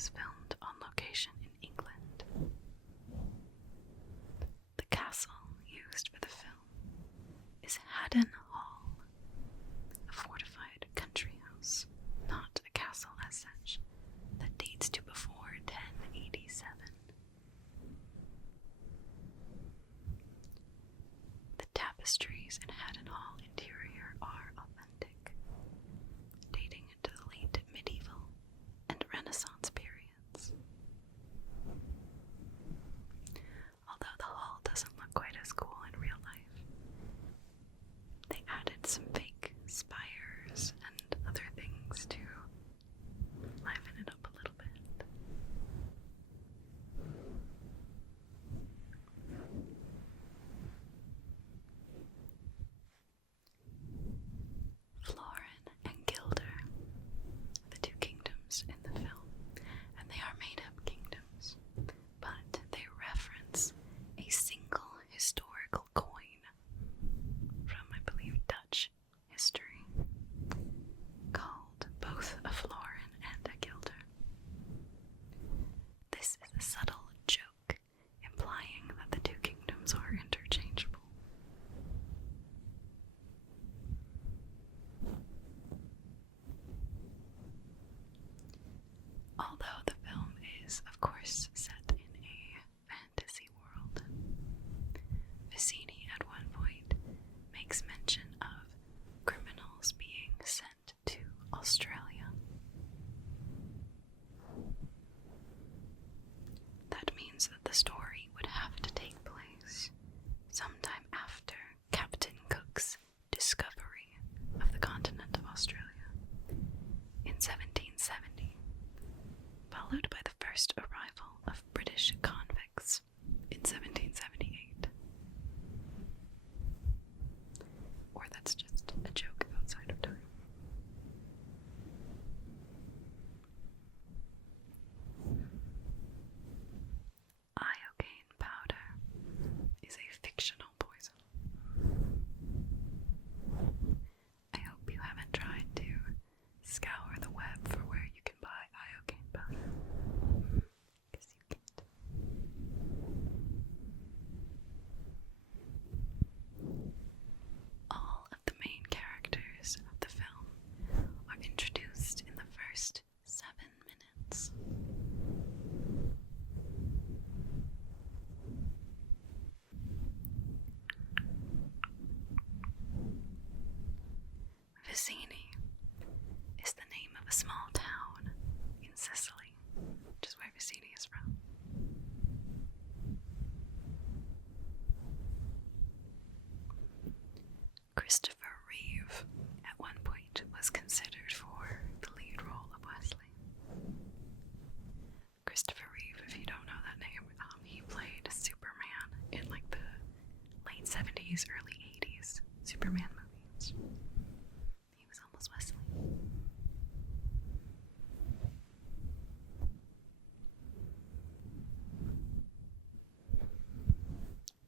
was filmed on location in England. The castle used for the film is Haddon Hall, a fortified country house, not a castle as such, that dates to before 1087. The tapestries in Haddon Hall interior are authentic, dating into the late medieval and Renaissance periods. Although the hall doesn't look quite as cool in real life, they added some fake spires and other things to liven it up a little bit. Florin and Gilder are the two kingdoms in the film, and they are made-up kingdoms, but they reference a single historical coin from, I believe, Dutch history, called both a florin and a guilder. This is a subtle joke, implying that the two kingdoms are interchangeable. Although the film is, of course, set in a fantasy world, Vizzini at one point makes mention of criminals being sent to Australia. That means that the story would have to take place sometime after Captain Cook's discovery of the continent of Australia in 1770, followed by the first arrival of British convicts in 1778. Or that's just a joke outside of time. Iocane powder is a fictional poison. I hope you haven't tried to scour the web for where you can buy iocane powder, because you can't. All of the main characters of the film are introduced in the first 7 minutes. Vizzini is the name of a small town in Sicily, which is where Vizzini is from. Christopher Reeve at one point was considered for the lead role of Wesley. Christopher Reeve, if you don't know that name, he played Superman in like the late 70s, early 80s Superman movies. He was almost Wesley.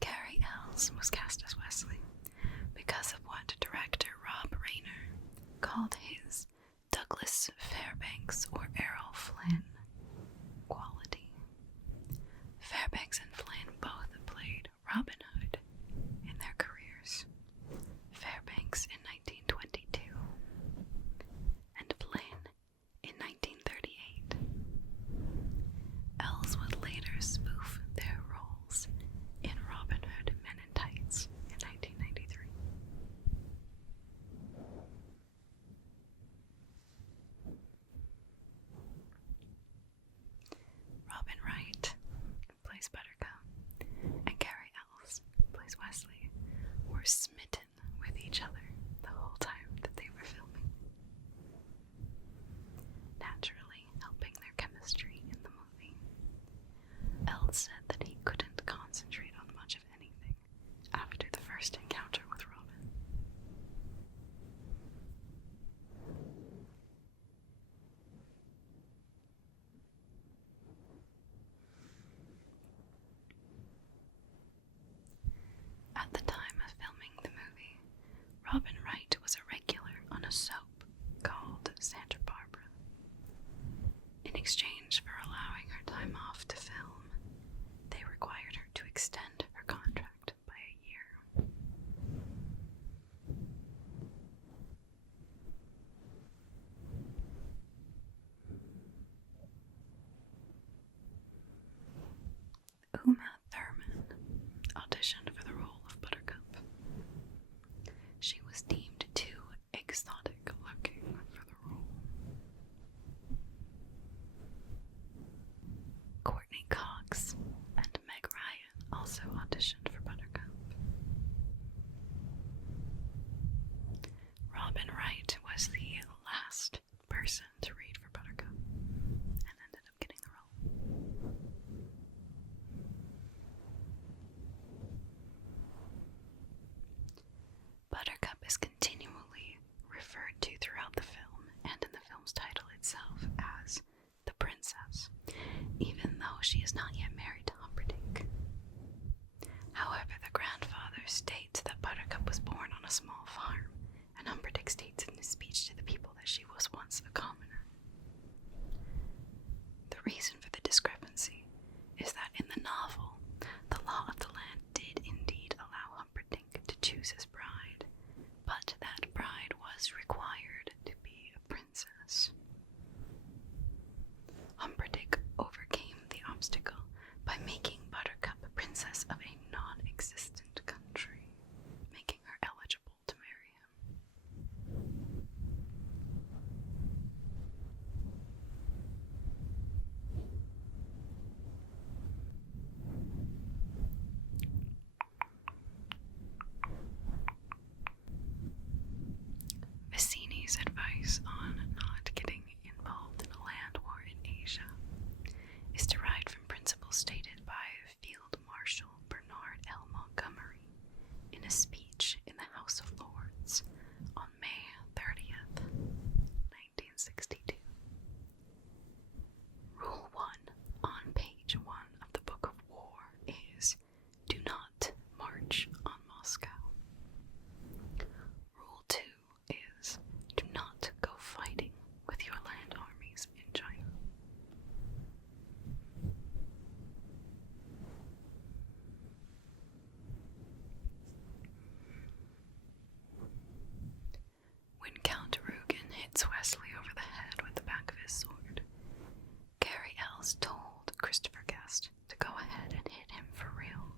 Carrie Ells was cast as Wesley because of what director Rob Reiner called his Douglas Fairbanks or Errol Flynn quality. Fairbanks and Flynn both played Robin Hood in their careers. Fairbanks in 1922 and Flynn in 1938. Ells would later spoof their roles in Robin Hood Men in Tights in 1993. Robin Wright, who plays Buttercup, and Carrie Ells, who plays Wesley, were smitten with each other the whole time that they were filming, naturally helping their chemistry in the movie. Ells said that he couldn't concentrate on much of anything after the first encounter with Robin. At the time of filming the movie, Robin Wright was a regular on a soap called Santa Barbara. In exchange for a SatansSprite was the last person to read for Buttercup and ended up getting the role. Buttercup is continually referred to throughout the film and in the film's title itself as the princess, even though she is not yet married to Humperdinck. However, the grandfather states that Buttercup was born on a small farm, and Humperdinck states in his speech to the people that she was once a commoner. The reason for the discrepancy is that in the novel, the law of the land did indeed allow Humperdinck to choose his bride, but that bride was required to be a princess. Humperdinck overcame the obstacle by making Buttercup a princess of a non-existent country, making her eligible to marry him. Vicini's advice on not getting involved in a land war in Asia is derived from principles stated by Field Marshal Bernard L. Montgomery in a speech in the House of Lords on May 30th, 1962. Rule 1 on page 1 of the Book of War is, do not march on Moscow. Rule 2 is, do not go fighting with your land armies in China. When Count Rugen hits Wesley over the head with the back of his sword, Carrie Ells told Christopher Guest to go ahead and hit him for real.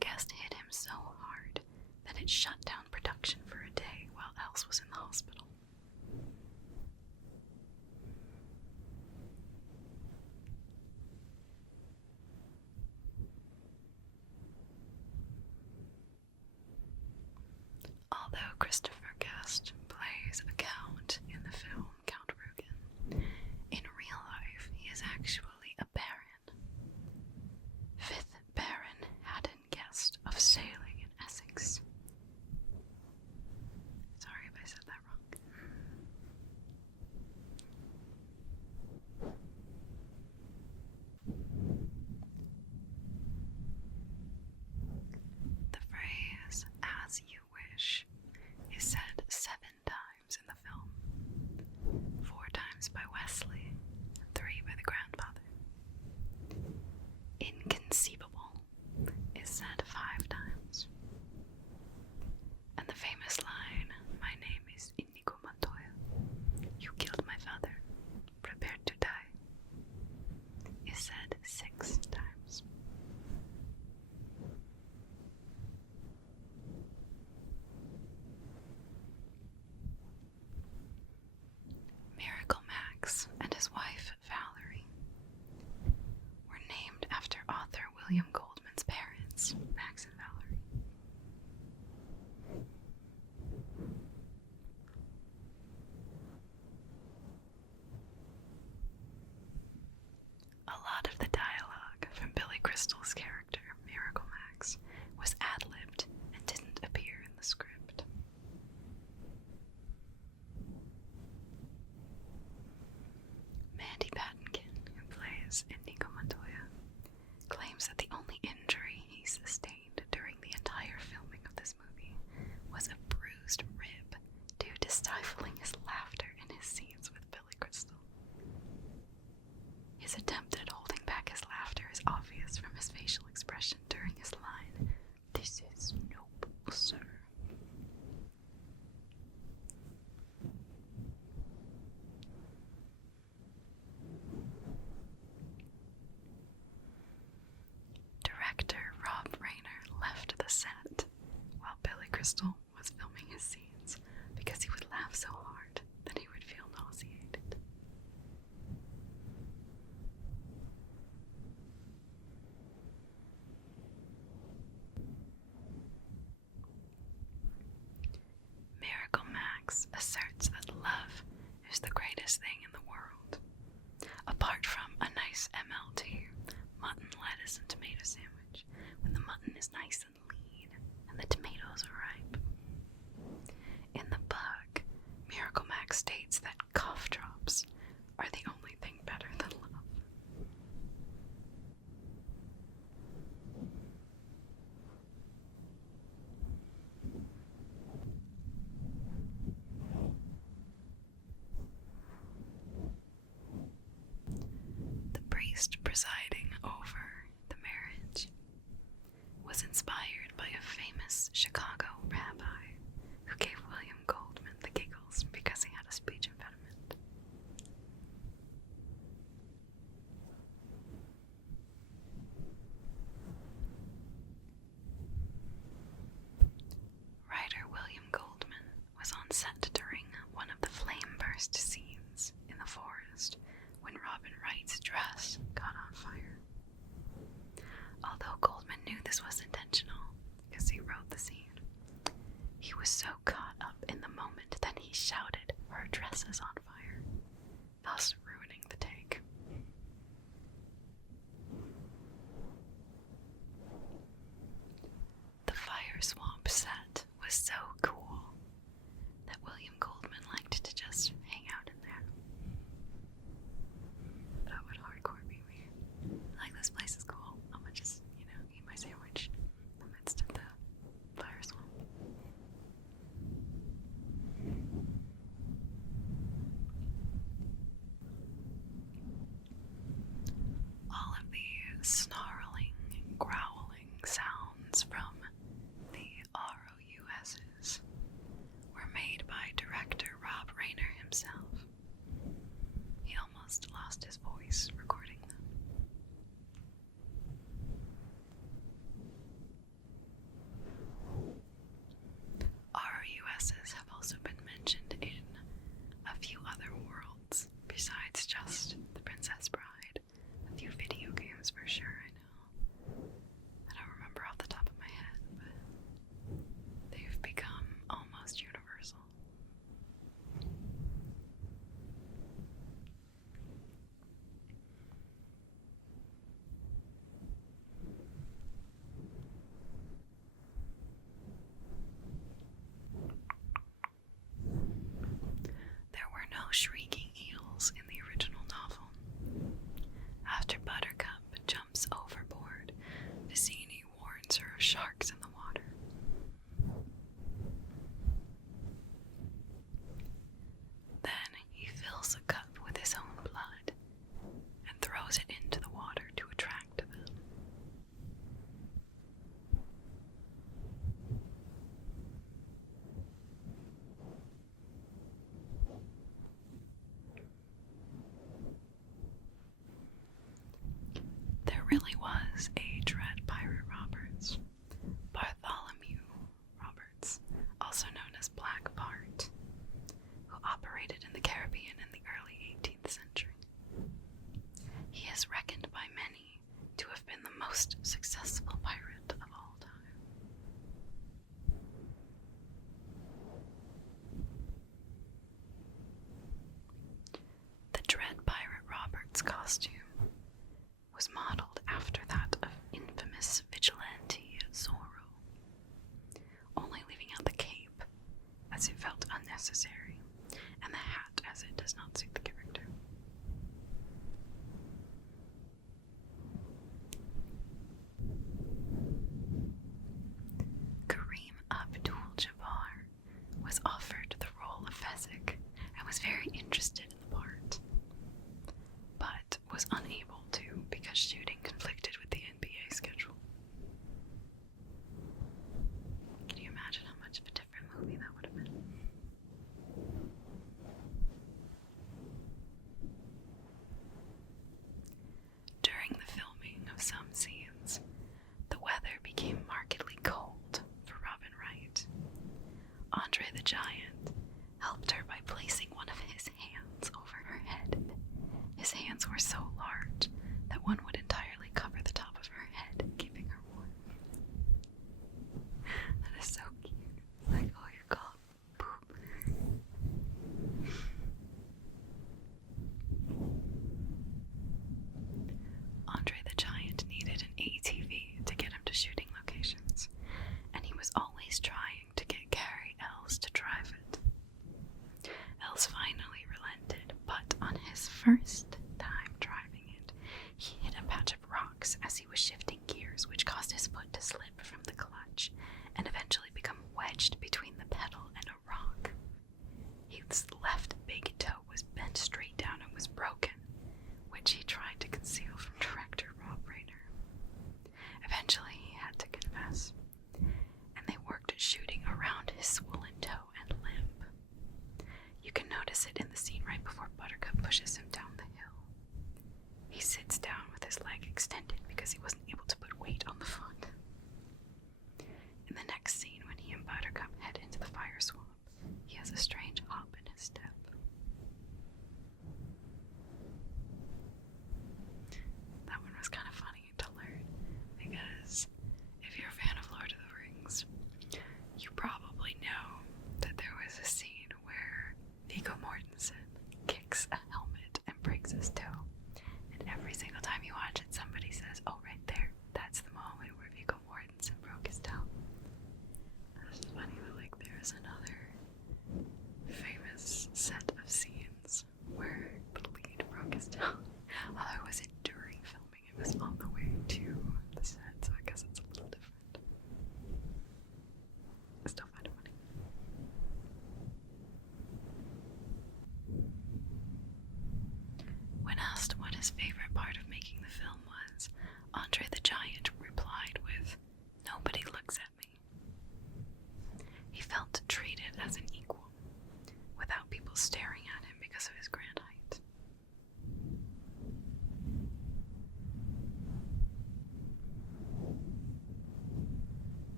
Guest hit him so hard that it shut down production for a day while Ells was in the hospital. Although Christopher Guest plays a count in the film Count Rugen, in real life he is actually a baron. 5th Baron Haddon Guest of Sailing in Essex. Sorry if I said that wrong. The phrase, as you wish, is said 7 times in the film. 4 times by Wesley, 3 by the grandfather. Inconceivable is said 5 times. And the famous line, my name is Inigo Montoya, you killed my father, prepared to die, is said 6 times. Miracle Max and his wife Valerie were named after author William Goldman's parents, Max and Valerie. A lot of the dialogue from Billy Crystal's character, Miracle Max, was ad-libbed and didn't appear in the script. Mandy Patinkin, who plays Inigo Montoya, claims that the only injury he sustained during the entire filming of this movie was a bruised rib due to stifling his laughter in his scenes with Billy Crystal. His attempt at holding back his laughter is obvious from his facial expression during his line, "This is noble, sir." Director Rob Reiner left the set while Billy Crystal was filming his scenes because he would laugh so hard that he would feel nauseated. Miracle Max asserts that love is the greatest thing in the world. Apart from a nice MLT, mutton, lettuce, and tomato sandwich, when the mutton is nice and lean and the tomatoes are ripe. In the book, Miracle Max states that cough drops are the only thing better than love. The priest presiding over the marriage was inspired by a famous Chicago rabbi who gave William Goldman the giggles because he had a speech impediment. Writer William Goldman was on set during one of the flame-burst scenes in the forest when Robin Wright's dress got on fire. Although Goldman knew this was intentional, because he wrote the scene, he was so caught up in the moment that he shouted, "Her dress is on fire," thus ruining the take. The fire swamp set was so cool that William Goldman liked to just hang out in there. That would hardcore be weird. Like, this place is cool. I'm gonna just, eat my sandwich in the midst of the fire swamp. All of the snarling and growling sounds from the ROUSs were made by director Rob Reiner himself. He almost lost his voice recording them. ROUSs have also been mentioned in a few other worlds besides just The Princess Bride. A few video games for sure, I know. I don't remember off the top of my head, but they've become almost universal. There were no shrieking eels in the original novel. After Buttercup jumps overboard, Vicini warns her of sharks in the water. Then he fills a cup with his own blood and throws it into the water to attract them. There really was a Dread Pirate Roberts, Bartholomew Roberts, also known as Black Bart, who operated in the Caribbean in the early 18th century. He is reckoned by many to have been the most successful pirate of all time. The Dread Pirate Roberts costume was modeled after that of infamous vigilante Zorro, only leaving out the cape as it felt unnecessary, and the hat as it does not suit the character. Kareem Abdul-Jabbar was offered the role of Fezzik and was very interested in the part, but was unable to because shooting conflicted with the NBA schedule. Can you imagine how much of a different movie that would have been? During the filming of some scenes, the weather became markedly cold for Robin Wright. Andre the Giant helped her by placing one of his hands over her head. His hands were so large that one would entirely cover the top of her head, keeping her warm. That is so cute. Like, oh, you're cold. Boop.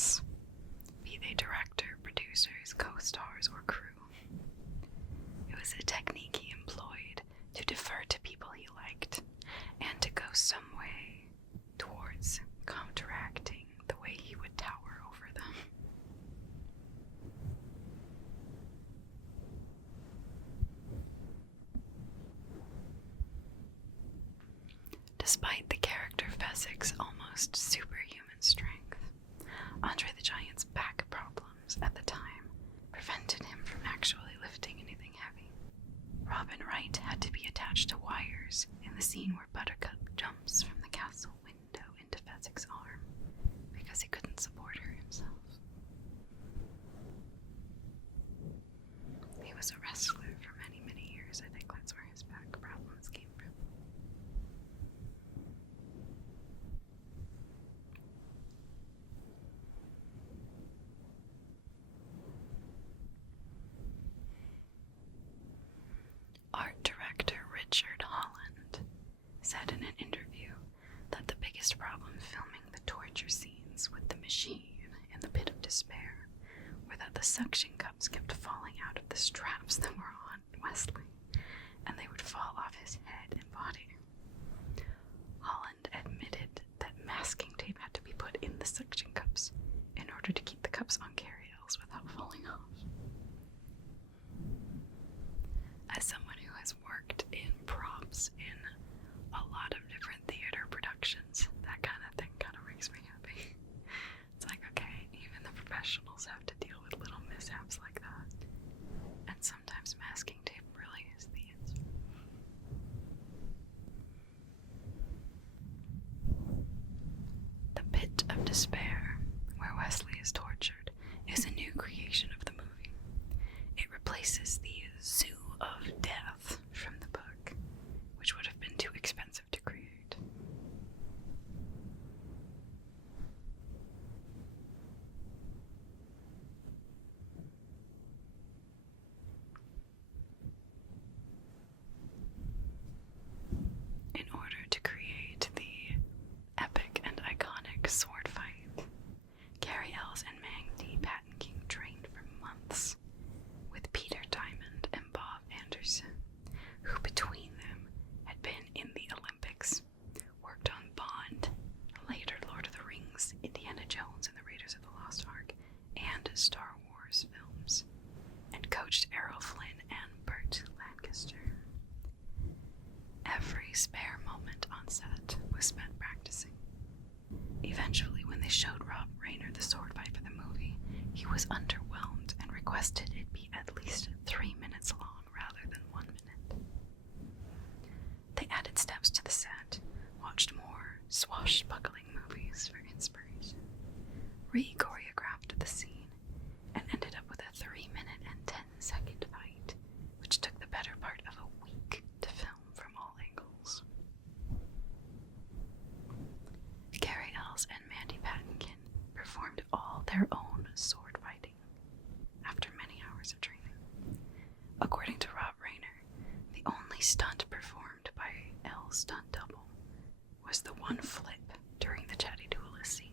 boss, be they director, producers, co-stars, or crew. It was a technique he employed to defer to people he liked, and to go some way towards counteracting the way he would tower over them. Despite the character Fezzik's almost superhuman strength, Andre the Giant's back problems at the time prevented him from actually lifting anything heavy. Robin Wright had to be attached to wires in the scene where Buttercup jumps from the castle window into Fezzik's arm because he couldn't support her himself. He was a wrestler for many, many years. I think that's where his back problems came from. Art director Richard Holland said in an interview that the biggest problem filming the torture scenes with the machine in the Pit of Despair were that the suction cups kept falling out of the straps that were on Wesley, and they would fall off his head and body. Holland admitted that masking tape had to be put in the suction cups in order to keep the cups on Carrie without falling off. As someone who has worked in props in a lot of different theater productions, that kind of thing kind of makes me happy. It's like, okay, even the professionals have to deal with little mishaps like that. And sometimes masking tape really is the answer. The Pit of Despair, where Wesley is tortured, is a new creation of the movie. It replaces the Zoo of Death from the book, which would have been too expensive to create. In order to create the epic and iconic sword fight, Carrie Ells and Mandy Patinkin trained for months with Peter Diamond and Bob Anderson, who between them had been in the Olympics, worked on Bond, later Lord of the Rings, Indiana Jones and the Raiders of the Lost Ark, and Star Wars films, and coached Errol Flynn and Burt Lancaster. Every spare moment on set was spent practicing. Eventually, when they showed Rob Reiner the sword fight for the movie, he was underwhelmed and requested it be at least 3 minutes long rather than 1 minute. They added steps to the set, watched more swashbuckling movies for inspiration, re-choreographed the scene, and ended up with a 3-minute and 10-second fight, which took the better part of a week to film from all angles. Carrie Ells and Mandy Patinkin performed all their own sword fighting after many hours of training. According to Rob Reiner, the only stunt performed by Ells' stunt double was the one flip during the chatty duelist scene.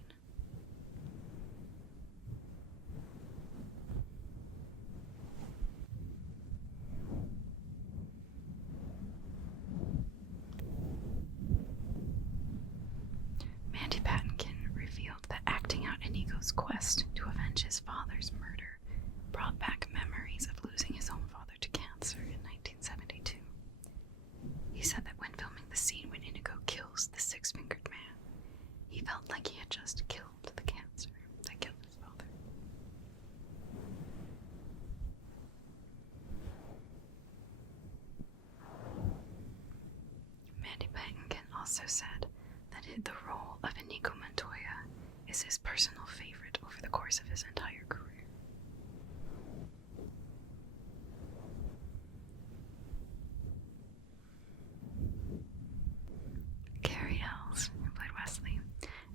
Mandy Patinkin revealed that acting out Inigo's quest to avenge his father's murder brought back memories of losing his own father to cancer in 1972. He said that when filming the scene when Inigo kills the six-fingered man, he felt like he had just killed the cancer that killed his father. Mandy Patinkin also said that the role of Inigo Montoya is his personal favorite over the course of his entire career. Carrie Ells, who played Wesley,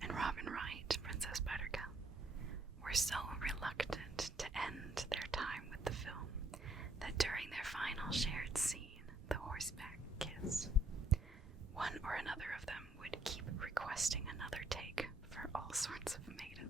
and Robin Wright, Princess Buttercup, were so reluctant to end their time with the film that during their final shared scene, the horseback kiss, one or another of them would keep requesting another take for all sorts of made-up